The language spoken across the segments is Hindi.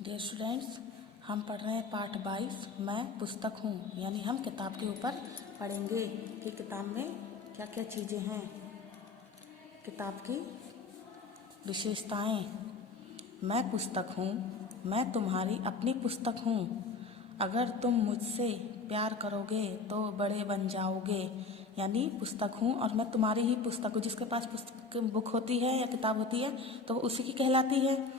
डियर स्टूडेंट्स, हम पढ़ रहे हैं पाठ 22 मैं पुस्तक हूँ। यानी हम किताब के ऊपर पढ़ेंगे कि किताब में क्या क्या चीज़ें हैं, किताब की विशेषताएं। मैं पुस्तक हूँ, मैं तुम्हारी अपनी पुस्तक हूँ। अगर तुम मुझसे प्यार करोगे तो बड़े बन जाओगे। यानी पुस्तक हूँ और मैं तुम्हारी ही पुस्तक हूँ। जिसके पास पुस्तक बुक होती है या किताब होती है तो वो उसी की कहलाती है।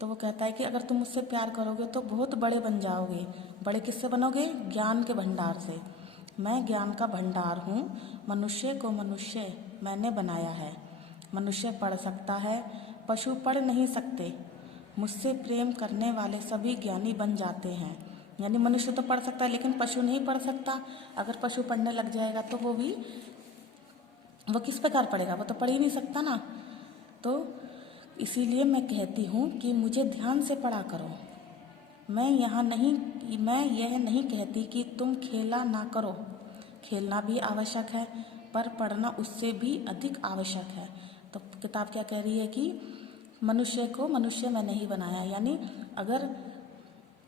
तो वो कहता है कि अगर तुम मुझसे प्यार करोगे तो बहुत बड़े बन जाओगे। बड़े किससे बनोगे? ज्ञान के भंडार से। मैं ज्ञान का भंडार हूँ। मनुष्य को मनुष्य मैंने बनाया है। मनुष्य पढ़ सकता है, पशु पढ़ नहीं सकते। मुझसे प्रेम करने वाले सभी ज्ञानी बन जाते हैं। यानी मनुष्य तो पढ़ सकता है लेकिन पशु नहीं पढ़ सकता। अगर पशु पढ़ने लग जाएगा तो वो किस प्रकार पढ़ेगा? वो तो पढ़ ही नहीं सकता ना। तो इसीलिए मैं कहती हूँ कि मुझे ध्यान से पढ़ा करो। मैं यह नहीं कहती कि तुम खेला ना करो। खेलना भी आवश्यक है, पर पढ़ना उससे भी अधिक आवश्यक है। तो किताब क्या कह रही है कि मनुष्य को मनुष्य मैंने ही बनाया। यानी अगर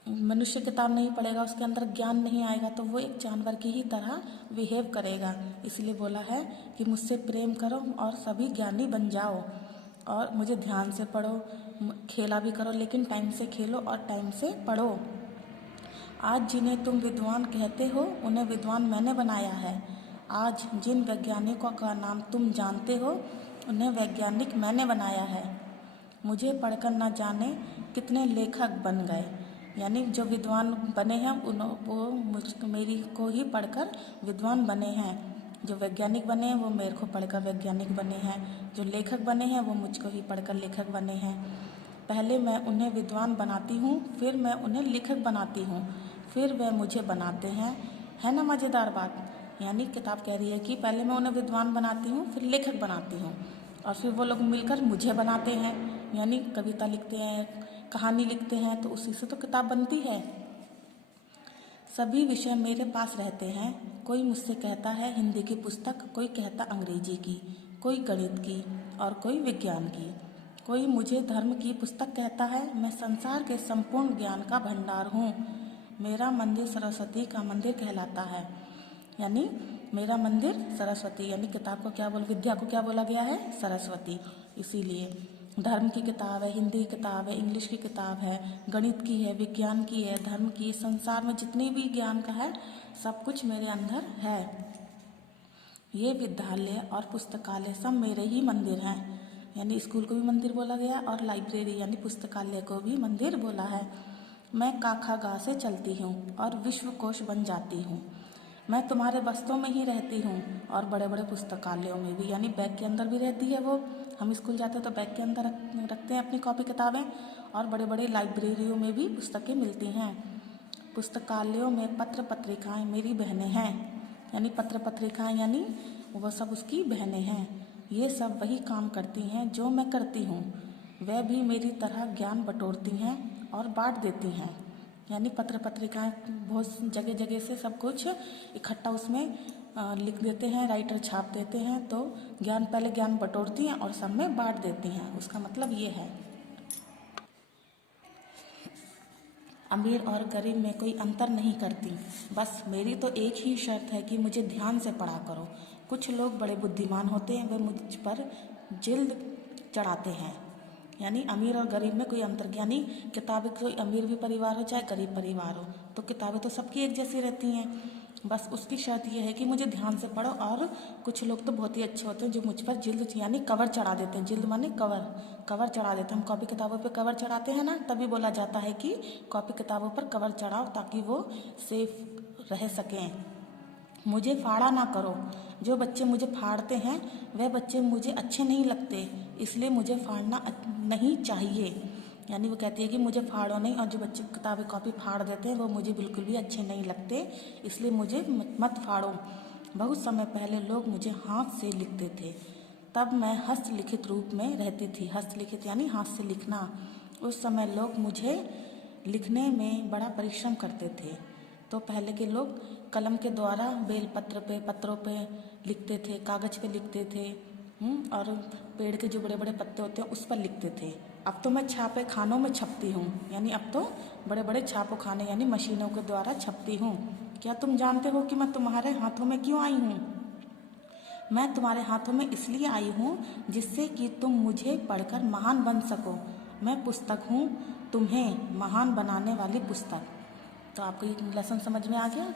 मनुष्य किताब नहीं पढ़ेगा, उसके अंदर ज्ञान नहीं आएगा तो वो एक जानवर की ही तरह बिहेव करेगा। इसलिए बोला है कि मुझसे प्रेम करो और सभी ज्ञानी बन जाओ और मुझे ध्यान से पढ़ो। खेला भी करो लेकिन टाइम से खेलो और टाइम से पढ़ो। आज जिन्हें तुम विद्वान कहते हो उन्हें विद्वान मैंने बनाया है। आज जिन वैज्ञानिकों का नाम तुम जानते हो उन्हें वैज्ञानिक मैंने बनाया है। मुझे पढ़कर न जाने कितने लेखक बन गए। यानी जो विद्वान बने हैं वो मेरी को ही पढ़कर विद्वान बने हैं। जो वैज्ञानिक बने हैं वो मेरे को पढ़कर वैज्ञानिक बने हैं। जो लेखक बने हैं वो मुझको ही पढ़कर लेखक बने हैं। पहले मैं उन्हें विद्वान बनाती हूँ, फिर मैं उन्हें लेखक बनाती हूँ, फिर वह मुझे बनाते हैं। है ना मज़ेदार बात? यानी किताब कह रही है कि पहले मैं उन्हें विद्वान बनाती हूँ, फिर लेखक बनाती हूँ और फिर वो लोग मिलकर मुझे बनाते हैं। यानी कविता लिखते हैं, कहानी लिखते हैं, तो उसी से तो किताब बनती है। सभी विषय मेरे पास रहते हैं। कोई मुझसे कहता है हिंदी की पुस्तक, कोई कहता अंग्रेजी की, कोई गणित की और कोई विज्ञान की। कोई मुझे धर्म की पुस्तक कहता है। मैं संसार के संपूर्ण ज्ञान का भंडार हूँ। मेरा मंदिर सरस्वती का मंदिर कहलाता है। यानी मेरा मंदिर सरस्वती, यानी किताब को क्या विद्या को क्या बोला गया है? सरस्वती। इसीलिए धर्म की किताब है, हिंदी की किताब है, इंग्लिश की किताब है, गणित की है, विज्ञान की है, धर्म की, संसार में जितनी भी ज्ञान का है सब कुछ मेरे अंदर है। ये विद्यालय और पुस्तकालय सब मेरे ही मंदिर हैं। यानी स्कूल को भी मंदिर बोला गया और लाइब्रेरी यानी पुस्तकालय को भी मंदिर बोला है। मैं काखा गा से चलती हूँ और विश्वकोश बन जाती हूँ। मैं तुम्हारे बस्तों में ही रहती हूँ और बड़े बड़े पुस्तकालयों में भी। यानी बैग के अंदर भी रहती है वो। हम स्कूल जाते हैं तो बैग के अंदर रखते हैं अपनी कॉपी किताबें, और बड़े बड़े लाइब्रेरियों में भी पुस्तकें मिलती हैं। पुस्तकालयों में पत्र पत्रिकाएं मेरी बहनें हैं। यानी पत्र पत्रिकाएं यानी वो सब उसकी बहनें हैं। ये सब वही काम करती हैं जो मैं करती हूँ। वह भी मेरी तरह ज्ञान बटोरती हैं और बांट देती हैं। यानी पत्र पत्रिकाएं बहुत जगह जगह से सब कुछ इकट्ठा उसमें लिख देते हैं, राइटर छाप देते हैं, तो पहले ज्ञान बटोरती हैं और सब में बांट देती हैं। उसका मतलब ये है। अमीर और गरीब में कोई अंतर नहीं करती। बस मेरी तो एक ही शर्त है कि मुझे ध्यान से पढ़ा करो। कुछ लोग बड़े बुद्धिमान होते हैं, वे मुझ पर जिल्द चढ़ाते हैं। यानी अमीर और गरीब में कोई अंतर, यानी किताबें कोई अमीर भी परिवार हो चाहे गरीब परिवार हो तो किताबें तो सबकी एक जैसी रहती हैं। बस उसकी शर्त यह है कि मुझे ध्यान से पढ़ो। और कुछ लोग तो बहुत ही अच्छे होते हैं जो मुझ पर जिल्द यानी कवर चढ़ा देते हैं। जिल्द माने कवर चढ़ा देते हैं। हम कॉपी किताबों पे कवर चढ़ाते हैं ना, तभी बोला जाता है कि कॉपी किताबों पर कवर चढ़ाओ ताकि वो सेफ रह सकें। मुझे फाड़ा ना करो। जो बच्चे मुझे फाड़ते हैं वह बच्चे मुझे अच्छे नहीं लगते, इसलिए मुझे फाड़ना नहीं चाहिए। यानी वो कहती है कि मुझे फाड़ो नहीं, और जो बच्चे किताबें कॉपी फाड़ देते हैं वो मुझे बिल्कुल भी अच्छे नहीं लगते, इसलिए मुझे मत फाड़ो। बहुत समय पहले लोग मुझे हाथ से लिखते थे, तब मैं हस्तलिखित रूप में रहती थी। हस्तलिखित यानी हाथ से लिखना। उस समय लोग मुझे लिखने में बड़ा परिश्रम करते थे। तो पहले के लोग कलम के द्वारा बेलपत्र पे, पत्रों पे लिखते थे, कागज़ पे लिखते थे। और पेड़ के जो बड़े बड़े पत्ते होते हैं उस पर लिखते थे। अब तो मैं छापे खानों में छपती हूँ, यानी अब तो बड़े बड़े छापो खाने यानी मशीनों के द्वारा छपती हूँ। क्या तुम जानते हो कि मैं तुम्हारे हाथों में क्यों आई हूँ? मैं तुम्हारे हाथों में इसलिए आई हूँ जिससे कि तुम मुझे पढ़कर महान बन सको। मैं पुस्तक हूँ, तुम्हें महान बनाने वाली पुस्तक। तो आपको ये लेसन समझ में आ गया?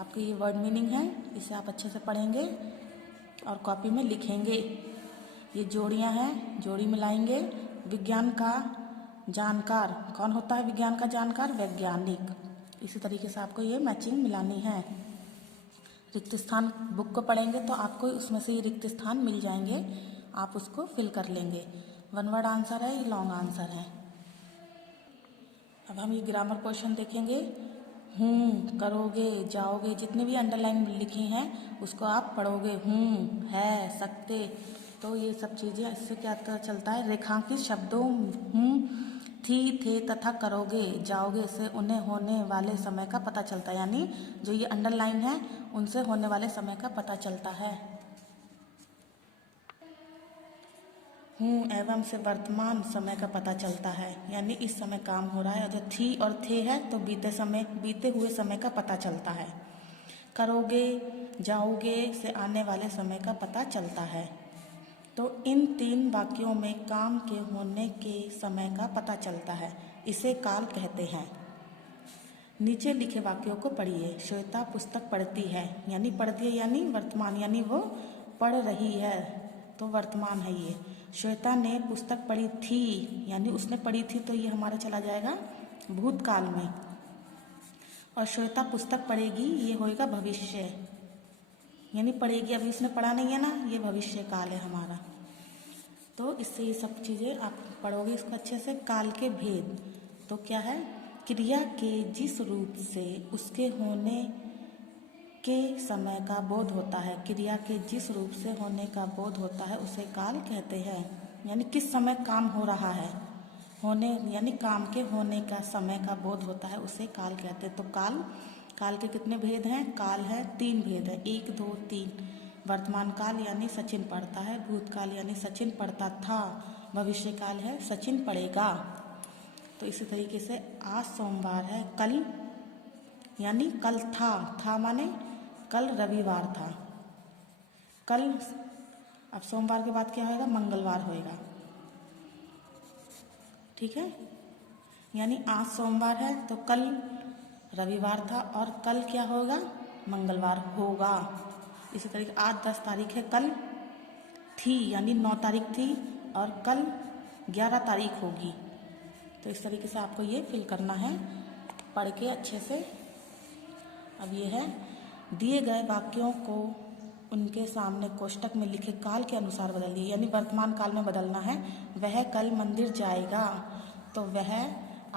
आपको ये वर्ड मीनिंग है, इसे आप अच्छे से पढ़ेंगे और कॉपी में लिखेंगे। ये जोड़ियाँ हैं, जोड़ी मिलाएंगे। विज्ञान का जानकार कौन होता है? विज्ञान का जानकार वैज्ञानिक। इसी तरीके से आपको ये मैचिंग मिलानी है। रिक्त स्थान बुक को पढ़ेंगे तो आपको उसमें से ये रिक्त स्थान मिल जाएंगे, आप उसको फिल कर लेंगे। वन वर्ड आंसर है, ये लॉन्ग आंसर है। अब हम ये ग्रामर क्वेश्चन देखेंगे। हूँ, करोगे, जाओगे, जितने भी अंडरलाइन लिखी हैं उसको आप पढ़ोगे। हूँ, है, सकते, तो ये सब चीज़ें इससे क्या पता चलता है? रेखांकित शब्दों हूँ, थी, थे तथा करोगे, जाओगे से उन्हें होने वाले समय का पता चलता है, यानी जो ये अंडरलाइन है उनसे होने वाले समय का पता चलता है। हूँ एवं से वर्तमान समय का पता चलता है, यानी इस समय काम हो रहा है। और जो थी और थे है तो बीते हुए समय का पता चलता है। करोगे, जाओगे से आने वाले समय का पता चलता है। तो इन 3 वाक्यों में काम के होने के समय का पता चलता है, इसे काल कहते हैं। नीचे लिखे वाक्यों को पढ़िए। श्वेता पुस्तक पढ़ती है, यानी पढ़ती है यानी वर्तमान, यानी वो पढ़ रही है, तो वर्तमान है ये। श्वेता ने पुस्तक पढ़ी थी, यानी उसने पढ़ी थी, तो ये हमारा चला जाएगा भूतकाल में। और श्वेता पुस्तक पढ़ेगी, ये होएगा भविष्य, यानी पढ़ेगी, अभी उसने पढ़ा नहीं है ना, ये भविष्य काल है हमारा। तो इससे ये सब चीज़ें आप पढ़ोगे इसको अच्छे से। काल के भेद तो क्या है? क्रिया के जिस रूप से उसके होने के समय का बोध होता है, क्रिया के जिस रूप से होने का बोध होता है उसे काल कहते हैं, यानी किस समय काम हो रहा है, होने यानी काम के होने का समय का बोध होता है उसे काल कहते हैं। तो काल के कितने भेद हैं? काल है 3 भेद है, 1 2 3। वर्तमान काल यानी सचिन पढ़ता है, भूतकाल यानी सचिन पढ़ता था, भविष्य काल है सचिन पढ़ेगा। तो इसी तरीके से आज सोमवार है, कल यानी कल था माने कल रविवार था, कल। अब सोमवार के बाद क्या होएगा? मंगलवार होएगा, ठीक है। यानी आज सोमवार है तो कल रविवार था और कल क्या होगा? मंगलवार होगा। इसी तरीके आज 10 तारीख है, कल थी यानी 9 तारीख थी और कल 11 तारीख होगी। तो इस तरीके से आपको ये फिल करना है पढ़ के अच्छे से। अब ये है, दिए गए वाक्यों को उनके सामने कोष्टक में लिखे काल के अनुसार बदलिए, यानी वर्तमान काल में बदलना है। वह कल मंदिर जाएगा, तो वह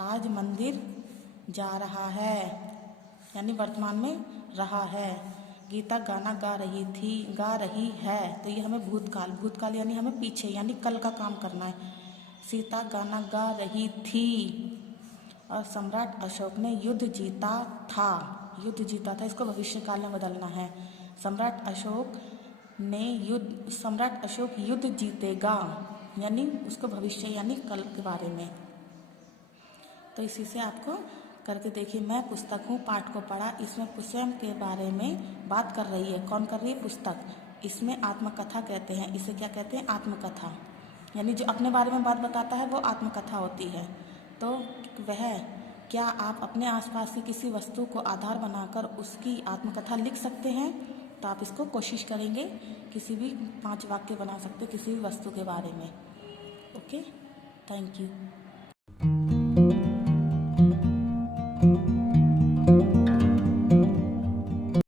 आज मंदिर जा रहा है, यानी वर्तमान में रहा है। गीता गाना गा रही है, तो ये हमें भूतकाल यानी हमें पीछे यानी कल का काम करना है। सीता गाना गा रही थी। और सम्राट अशोक ने युद्ध जीता था, इसको भविष्य काल में बदलना है। सम्राट अशोक युद्ध जीतेगा, यानी उसको भविष्य यानी कल के बारे में। तो इसी से आपको करके देखिए। मैं पुस्तक हूँ, पाठ को पढ़ा, इसमें स्वयं के बारे में बात कर रही है। कौन कर रही है? पुस्तक। इसमें आत्मकथा कहते हैं, इसे क्या कहते हैं? आत्मकथा, यानी जो अपने बारे में बात बताता है वो आत्मकथा होती है। तो वह, क्या आप अपने आसपास की किसी वस्तु को आधार बनाकर उसकी आत्मकथा लिख सकते हैं? तो आप इसको कोशिश करेंगे, किसी भी 5 वाक्य बना सकते किसी भी वस्तु के बारे में। Okay, thank you.